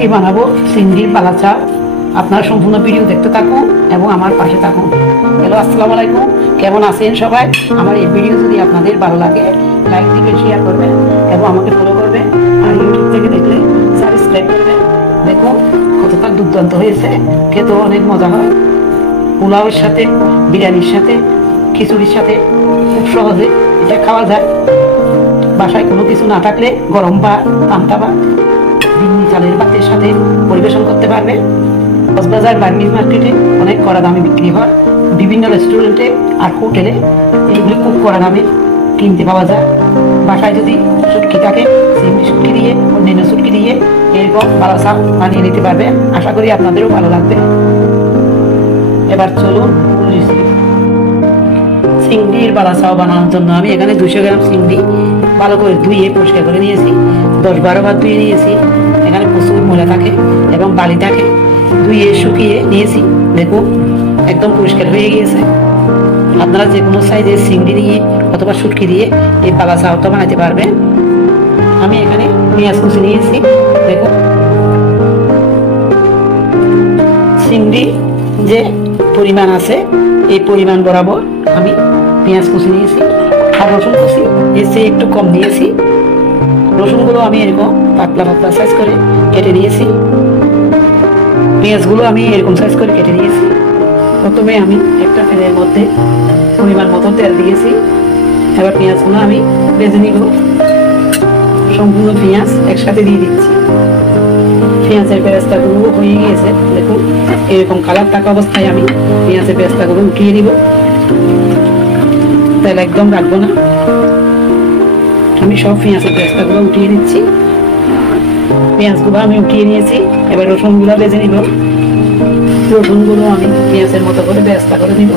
আজকে বানাবো চিংড়ির পালা চাও। আপনারা সম্পূর্ণ ভিডিও দেখতে থাকুন এবং আমার পাশে থাকুন। হ্যালো, আসসালামু আলাইকুম। কেমন আছেন সবাই? আমার এই ভিডিও যদি আপনাদের ভালো লাগে লাইক দিবেন, শেয়ার করবেন এবং আমাকে ফলো করবেন। আর ইউটিউব থেকে দেখলে সাবস্ক্রাইব করবেন। দেখুন কতটা দুর্দান্ত হয়েছে, খেতেও অনেক মজা হয়। পোলাওয়ের সাথে, বিরিয়ানির সাথে, খিচুড়ির সাথে খুব সহজে এটা খাওয়া যায়। বাসায় কোনো কিছু না থাকলে গরম ভাত, পান্তা ভাত, বিন্নি চালের ভাতের সাথে পরিবেশন করতে পারবে। কক্সবাজার বার্মিজ মার্কেটে অনেক কড়া দামে বিক্রি হয়। বিভিন্ন রেস্টুরেন্টে আর হোটেলে এগুলি খুব কড়া দামে কিনতে পাওয়া যায়। বাসায় যদি শুটকি থাকে, চিংড়ি শুটকি দিয়ে, অন্যান্য শুটকি দিয়ে এরকম ভালো চাল বানিয়ে নিতে পারবে। আশা করি আপনাদেরও ভালো লাগবে। এবার চলুন রেসিপি। চিংড়ির বালা চাও বানানোর জন্য আমি এখানে 200 গ্রাম চিংড়ি ভালো করে ধুয়ে পরিষ্কার করে নিয়েছি। 10-12 বার ধুয়ে নিয়েছি। এখানে প্রচুর ময়লা থাকে এবং বালি থাকে। ধুয়ে শুকিয়ে নিয়েছি। দেখুন একদম পরিষ্কার হয়ে গিয়েছে। আপনারা যে কোনো সাইজের চিংড়ি দিয়ে অথবা শুটকি দিয়ে এই বালা চাওটা বানাতে পারবেন। আমি এখানে পেঁয়াজ কুচি নিয়েছি। দেখুন চিংড়ি যে পরিমাণ আছে এই পরিমাণ বরাবর আমি পেঁয়াজ কুচি নিয়েছি। আর রসুন কুচি এর চেয়ে একটু কম নিয়েছি। রসুনগুলো আমি এরকম পাতলা পাতলা সাইজ করে কেটে নিয়েছি। পেঁয়াজগুলো আমি এরকম সাইজ করে কেটে নিয়েছি। প্রথমে আমি একটা প্যানের মধ্যে পরিমাণ মতো তেল দিয়েছি। এবার পেঁয়াজগুলো আমি ভেজে নিব। সম্পূর্ণ পেঁয়াজ একসাথে দিয়ে দিচ্ছি। পেঁয়াজের বেরেস্তাগুলো হয়ে গিয়েছে। দেখুন এরকম কালার থাকা অবস্থায় আমি পেঁয়াজের বেরেস্তাগুলো উঠিয়ে নিব। তেল একদম রাখবো না। আমি সব পেঁয়াজের বেরেস্তাগুলো উঠিয়ে নিচ্ছি। পেঁয়াজগুলো আমি উঠিয়ে নিয়েছি। এবার রসুনগুলো ভেজে নিব। রসুনগুলো আমি পেঁয়াজের মতো করে বেরেস্তা করে নিব।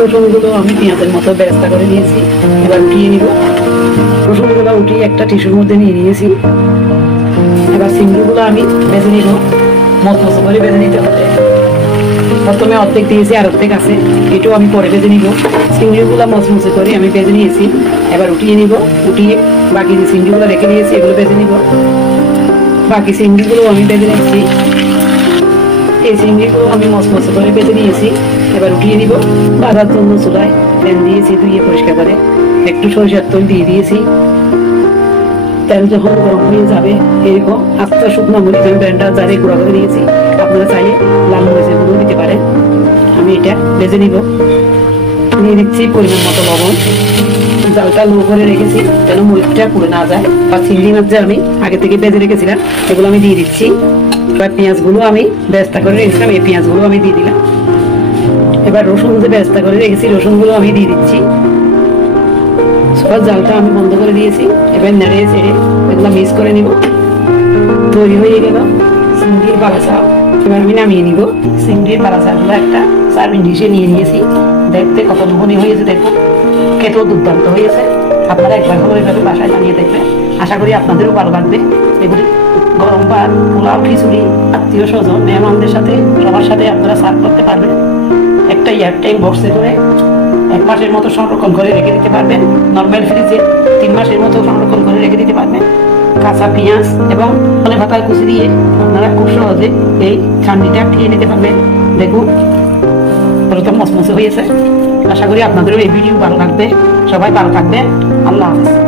রসুনগুলো আমি পেঁয়াজের মতো বেরেস্তা করে নিয়েছি। এবার উঠিয়ে নিব। রসুনগুলো উঠিয়ে একটা টিস্যুর মধ্যে নিয়ে নিয়েছি। এবার চিংড়িগুলো আমি ভেজে নিব। মচমচে করে ভেজে নিতে হবে। প্রথমে অর্ধেক দিয়েছি আর অর্ধেক আছে, এটাও আমি পরে ভেজে নিব। চিংড়িগুলো মচমচে করে আমি ভেজে নিয়েছি। এবার উঠিয়ে নিব। উঠিয়ে বাকি যে চিংড়িগুলো রেখে দিয়েছি এগুলো ভেজে নিব। বাকি চিংড়িগুলো আমি ভেজে নিচ্ছি। এই চিংড়িগুলো আমি মচমচে করে ভেজে নিয়েছি। এবার উঠিয়ে নিব। ভাজার জন্য চুলায় প্যান দিয়েছি, ধুয়ে পরিষ্কার করে একটু সরিষার তেল দিয়ে দিয়েছি। তেল যখন গরম হয়ে যাবে এরকম আস্তে শুকনো মরিচ আমি ব্যান্ডার জারে গুঁড়া করে দিয়েছি। আপনারা চাইলে লাল মরিচের গুঁড়ো দিতে পারেন। আমি এটা ভেজে নিব। নিয়ে দিচ্ছি পরিমাণ মতো লবণ। জালটা লো করে রেখেছি যেন মরিচটা পুড়ে না যায়। বা চিংড়ি মাছ যে আমি আগে থেকে ভেজে রেখেছিলাম এগুলো আমি দিয়ে দিচ্ছি। এবার পেঁয়াজগুলো আমি বেরেস্তা করে রেখেছিলাম, এই পেঁয়াজগুলো আমি দিয়ে দিলাম। এবার রসুন যে বেরেস্তা করে রেখেছি রসুনগুলো আমি দিয়ে দিচ্ছি। সব জালটা আমি বন্ধ করে দিয়েছি। এবার নেড়ে ছেড়ে এগুলো মিক্স করে নিব। তৈরি হয়ে গেল চিংড়ির বালা চাও। এবার আমি নামিয়ে নিব। চিংড়ির বালা চাওগুলো একটা সার্ভিং ডিশে নিয়ে নিয়েছি। দেখতে কত মনে হয়েছে দেখুন, খেতেও দুর্দান্ত হয়েছে। আপনারা একবার হলো এইভাবে বাসায় বানিয়ে দেখবেন। আশা করি আপনাদেরও ভালো লাগবে। এগুলি গরম ভাত, পোলাও, খিচুড়ি, আত্মীয় স্বজন, মেহমানদের সাথে সবার সাথে আপনারা সার্ভ করতে পারবেন। একটা এয়ারটাইম বক্সে করে 1 মাসের মতো সংরক্ষণ করে রেখে দিতে পারবেন। নর্মাল ফ্রিজে 3 মাসের মতো সংরক্ষণ করে রেখে দিতে পারবেন। কাঁচা পেঁয়াজ এবং ধনে পাতার কুচি দিয়ে আপনারা খুব সহজে এই চাটনিটা খেয়ে নিতে পারবেন। দেখুন প্রথম মচমচে হয়েছে। আশা করি আপনাদেরও এই ভিডিও ভালো লাগবে। সবাই ভালো থাকবেন। আল্লাহ হাফেজ।